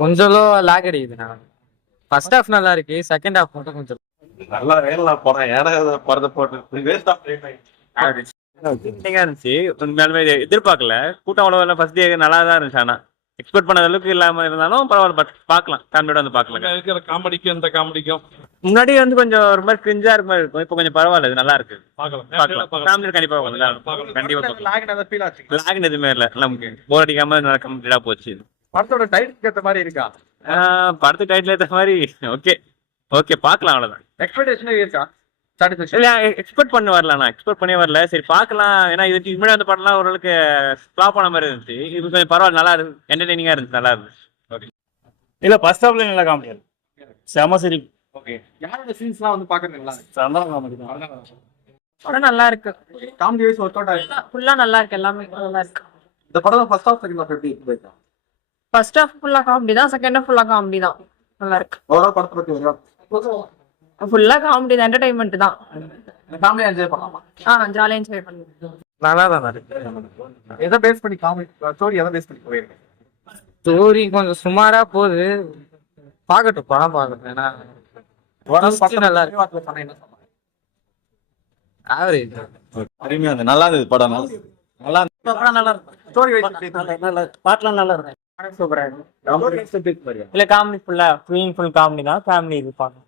கொஞ்சம் lakh அடிக்குதுண்ணா. First half நல்லா இருக்கு, செகண்ட் ஹாஃப் மட்டும் கொஞ்சம் நல்லா வேலை போறேன் ஏன்னா படத்தை போட்டு வேஸ்ட் ஆஃப் இருந்துச்சு. உண்மையாலுமே எதிர்பார்க்கல. கூட்டம் அவ்வளோ ஃபர்ஸ்ட் டே நல்லா தான் இருந்துச்சு. ஆனா எக்ஸ்பெக்ட் பண்ண அளவுக்கு இல்லாம இருந்தாலும் பரவாயில்ல. பட் பார்க்கலாம், ஃபேமிலியோட வந்து பார்க்கலாம். இருக்கிற காமெடிக்கும் இந்த காமெடிக்கும் முன்னாடி வந்து கொஞ்சம் ஒரு மாதிரி கிரிஞ்சா இருக்க மாதிரி இருக்கும். இப்போ கொஞ்சம் பரவாயில்ல, இது நல்லா இருக்கு. பார்க்கலாம் ஃபேமிலி கண்டிப்பா பார்க்கலாம். கண்டிப்பா பார்க்கலாம். ஃபீல் ஆச்சு. லாக் எதுவுமே இல்லை, நமக்கு போர் அடிக்காம நல்லா கம்ப்ளீட்டா போச்சு. படத்தோட டைட்டிலுக்கு ஏற்ற மாதிரி இருக்கா? படத்து டைட்டில் ஏற்ற மாதிரி ஓகே ஓகே பார்க்கலாம், அவ்வளோதான். எக்ஸ்பெக்டேஷனே இருக்கா? இல்ல எக்ஸ்பெக்ட் பண்ணி வரல, எக்ஸ்பெக்ட் பண்ணி வரல. சரி பார்க்கலாம், ஏன்னா இதுக்கு முன்னாடி வந்து படம்லாம் ஓரளவுக்கு ஃபிளாப் ஆன மாதிரி இருந்துச்சு. இது கொஞ்சம் பரவாயில்ல, நல்லா இருக்கு, என்டர்டெய்னிங்கா இருந்துச்சு, நல்லா இருந்துச்சு. இல்ல ஃபர்ஸ்ட் ஹாஃப்ல நல்லா காமெடி செம சரி. ஓகே, யாரோட சீன்ஸ்லாம் வந்து பார்க்கறது நல்லா இருக்கு? சந்தான காமெடி தான். படம் நல்லா இருக்கு, காமெடி வைஸ் ஒர்க் அவுட் ஆயிருக்கு. ஃபுல்லா நல்லா இருக்கு, எல்லாமே நல்லா இருக்கு. இந்த படம் ஃபர்ஸ்ட் ஹாஃப் செகண்ட் ஹாஃப் எப்படி இருக்கு? ஃபர்ஸ்ட் ஹாஃப் ஃபுல்லா காமெடி தான், செகண்ட் ஹாஃப் ஃபுல்லா காமெடி தான், நல்லா இருக்கு. ஓவரால் படத்தை பத்தி வரும் ஃபுல்லா காமெடி தான், என்டர்டைன்மெண்ட் தான். ஃபேமிலியா என்ஜாய் பண்ணலாமா? ஜாலியா என்ஜாய் பண்ணுங்க. நல்லா தான் இருக்கு. எதை பேஸ் பண்ணி காமெடி ஸ்டோரி எதை பேஸ் பண்ணி போயிருக்கு? ஸ்டோரி கொஞ்சம் சுமாரா போகுது, பார்க்கட்டும், படம் பார்க்கட்டும். ஏன்னா நல்லா இருக்கு, ஆவரேஜ். அருமையா இருந்தது, நல்லா இருந்தது படம். நல்லா நல்லா இருக்கு. ஸ்டோரி வைஸ் நல்லா பாட்டுலாம் நல்லா இருக்கு, சூப்பரா இருக்கு. காமெடி இல்ல காமெடி ஃபுல் காமெடி தான், ஃபேமிலி இது பார்க்கணும்.